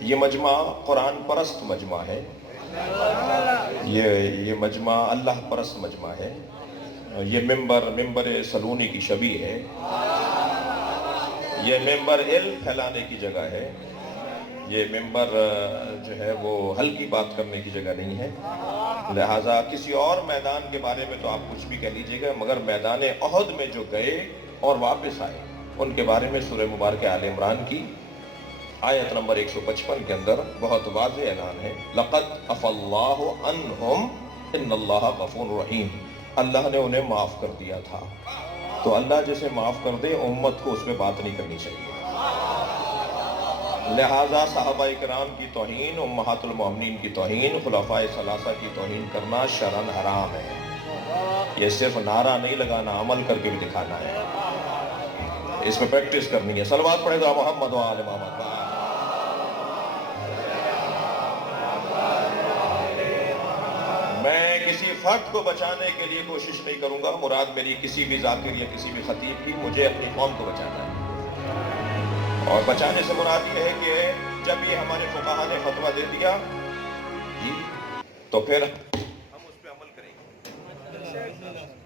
یہ مجمع قرآن پرست مجمع ہے، یہ مجمع اللہ پرست مجمع ہے، یہ ممبر سلونی کی شبیہ ہے، یہ ممبر علم پھیلانے کی جگہ ہے، یہ ممبر جو ہے وہ ہلکی بات کرنے کی جگہ نہیں ہے۔ لہٰذا کسی اور میدان کے بارے میں تو آپ کچھ بھی کہہ لیجئے گا، مگر میدان احد میں جو گئے اور واپس آئے ان کے بارے میں سورہ مبارکہ آل عمران کی آیت نمبر 155 کے اندر بہت واضح اعلان ہے، لَقَدْ عَفَا اللَّهُ عَنْهُمْ إِنَّ اللَّهَ غَفُورٌ رَحِيمٌ، اللہ نے انہیں معاف کر دیا تھا۔ تو اللہ جسے معاف کر دے امت کو اس پہ بات نہیں کرنی چاہیے۔ لہٰذا صحابہ کرام کی توہین، امہات المومنین کی توہین، خلفائے ثلاثہ کی توہین کرنا شرعاً حرام ہے۔ یہ صرف نعرہ نہیں لگانا، عمل کر کے بھی دکھانا ہے، اس پہ پریکٹس کرنی ہے۔ صلوات پڑھے گا محمد و آل محمد۔ میں کسی فرد کو بچانے کے لیے کوشش نہیں کروں گا، مراد میری کسی بھی ذاکر یا کسی بھی خطیب کی، مجھے اپنی قوم کو بچانا ہے۔ اور بچانے سے مراد یہ ہے کہ جب یہ ہمارے فقہا نے فتویٰ دے دیا تو پھر ہم اس پہ عمل کریں گے۔